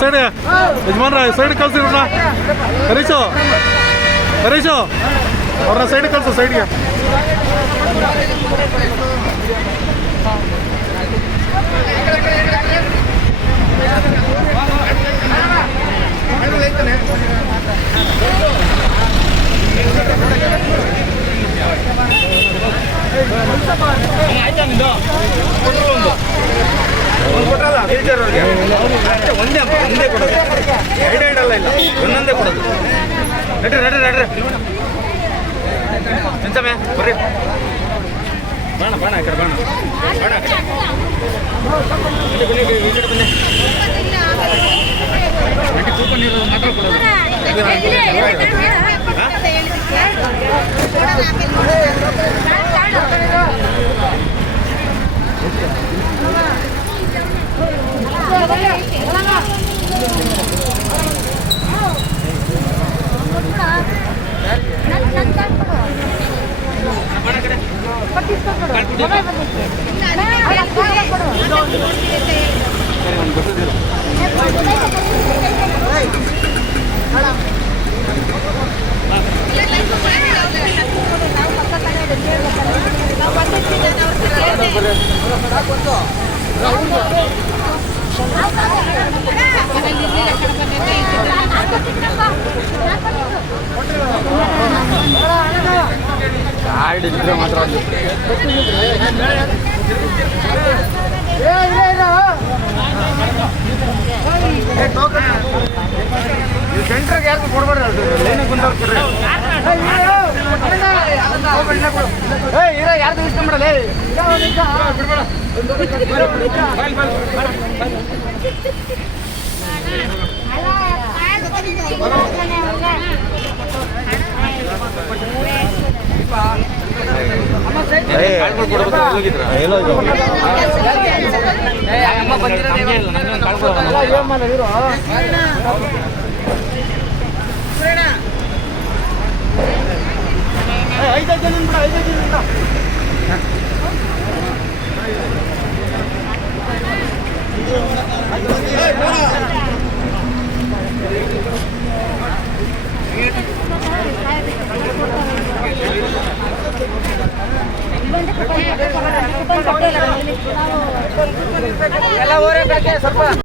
side ಯಜಮಾನ್ರ side ಕಳ್ಸಿರೋಣ Harish Harish ಅವ್ರನ್ನ side ಕಳ್ಸು ಸೈಡ್ಗೆ ಒಂದೇ ಒಂದೇ ಕೊಡೋದು ಎರಡೆರಡಲ್ಲ ಇಲ್ಲ ಒಂದೊಂದೇ ಕೊಡೋದು ನಡ್ರಿ ನಡ್ರಿ ನಡ್ರಿ ಎಂತಮ್ಮೆ ಬರ್ರಿ ಬಾಣ ಬಾಣ ಆ ಕಡೆ ಬಾಣ ಬಾಣ ಬನ್ನಿ ಬನ್ನಿ ಈ ಕಡೆ ಬನ್ನಿ ಕೂಪನ್ ಇರೋದು ಮಾತ್ರ ಕೊಡೋದು ಇದ್ರೆ ಮಾತ್ರ ಸೆಂಟ್ರಿಗೆ ಯಾರು ಕೊಡ್ಬಾರ್ದು ಯಾರ್ದು ಇಷ್ಟ ಮಾಡಲ್ಲ ಅಮ್ಮ ಬಂದಿರೋ